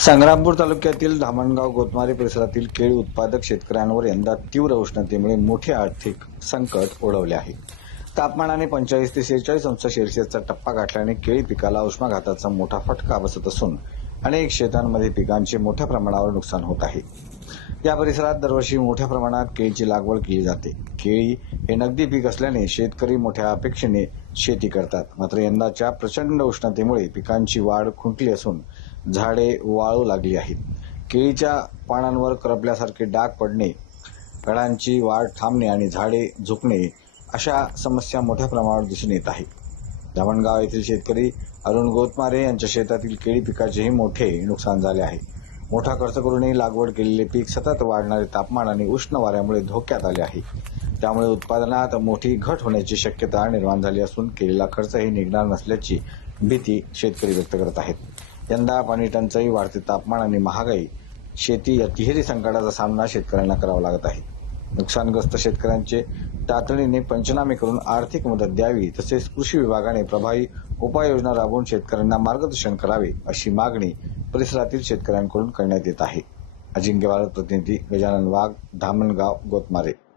संग्रामपूर तालुक्यातील धामणगाव गोतमारे परिसरातील केळी उत्पादक शेतकऱ्यांवर यंदा तीव्र उष्णतेमुळे मोठे आर्थिक संकट ओढवले आहे. तापमानाने 45 ते 46 अंश सेल्सिअसचा टप्पा गाठल्याने केळी पिकाला उष्माघाताचा मोठा फटका बसत असून अनेक शेतांमध्ये पिकांचे मोठ्या प्रमाणावर नुकसान होत आहे. या परिसरात दरवर्षी मोठ्या प्रमाणात केळीची लागवड केली जाते. केळी हे नगदी पीक असल्याने शेतकरी मोठ्या अपेक्षेने शेती करतात. मात्र यंदाच्या प्रचंड उष्णतेमुळे पिकांची वाढ खुंटली असून झाडे वाळू लागली आहेत. केळीच्या पानांवर करपल्यासारखे डाग पडणे, घडांची वाढ थांबणे आणि झाडे झुकणे अशा समस्या मोठ्या प्रमाणावर दिसून येत आहे. धामणगाव येथील शेतकरी अरुण गोतमारे यांच्या शेतातील केळी पिकाचेही मोठे नुकसान झाले आहे. मोठा खर्च करूनही लागवड केलेले पीक सतत वाढणारे तापमान आणि उष्ण वाऱ्यामुळे धोक्यात आले आहे. त्यामुळे उत्पादनात मोठी घट होण्याची शक्यता निर्माण झाली असून केलेला खर्चही निघणार नसल्याची भीती शेतकरी व्यक्त करत आहेत. यंदा पाणी टंचाई, वाढते तापमान आणि महागाई, शेती या तिहेरी संकटाचा सामना शेतकऱ्यांना करावा लागत आहे. नुकसानग्रस्त शेतकऱ्यांचे तातडीने पंचनामे करून आर्थिक मदत द्यावी, तसेच कृषी विभागाने प्रभावी उपाययोजना राबवून शेतकऱ्यांना मार्गदर्शन करावे अशी मागणी परिसरातील शेतकऱ्यांकडून करण्यात येत आहे. अजिंक्य भारत प्रतिनिधी गजानन वाघ, धामणगाव, गोतमारे.